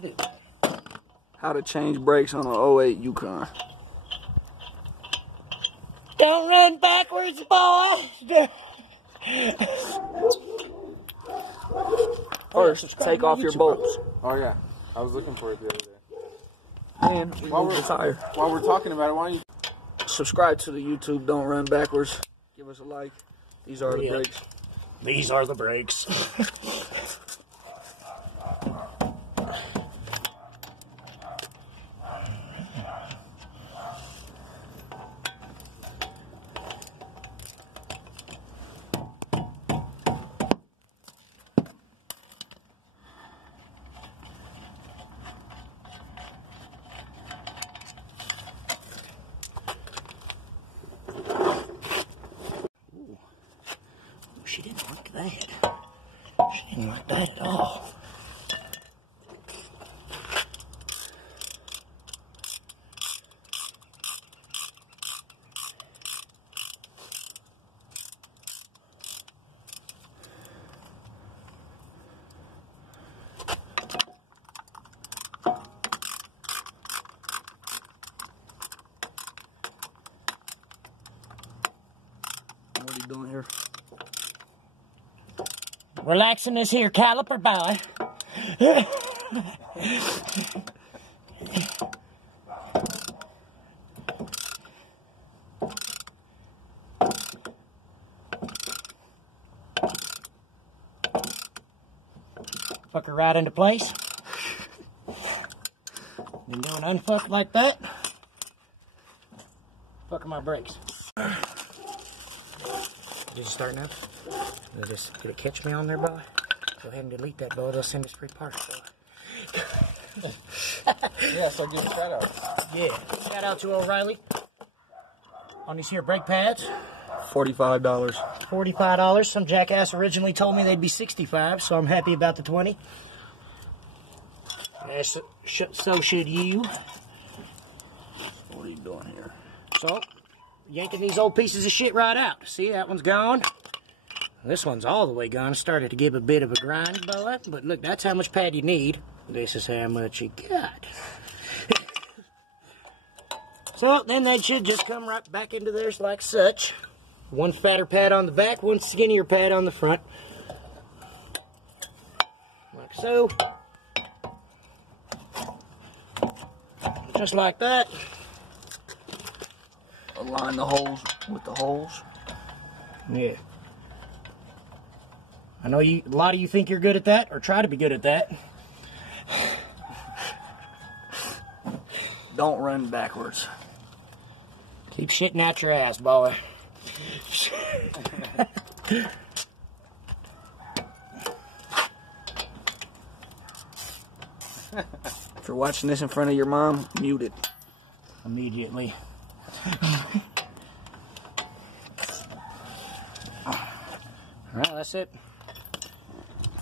to do. How to change brakes on an 08 Yukon. Don't run backwards, boy. First, take off your bolts. Oh yeah, I was looking for it the other day. And while we're talking about it, why don't you subscribe to the YouTube Don't Run Backwards. Give us a like. These are the brakes. These are the brakes. She didn't like that. She didn't like that at all. What are you doing here? Relaxing this here caliper, boy. Fuck her right into place. Been doing unfuck like that. Fucking my brakes. Did you start now? Did it catch me on there, boy? Go ahead and delete that, boy. They'll send us 3 parts, boy. Yeah, so give a shout out. Yeah. Shout out to O'Reilly on these here brake pads. $45. $45. Some jackass originally told me they'd be $65, so I'm happy about the 20. Yeah, so should you. What are you doing here? So, yanking these old pieces of shit right out. See, that one's gone. This one's all the way gone. Started to give a bit of a grind, boy. But look, that's how much pad you need. This is how much you got. So, then that should just come right back into theirs like such. One fatter pad on the back, one skinnier pad on the front. Like so. Just like that. Align the holes with the holes. Yeah. I know a lot of you think you're good at that, or try to be good at that. Don't run backwards. Keep shitting out your ass, boy. If you're watching this in front of your mom, mute it. Immediately. Alright, that's it.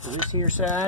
For this here side.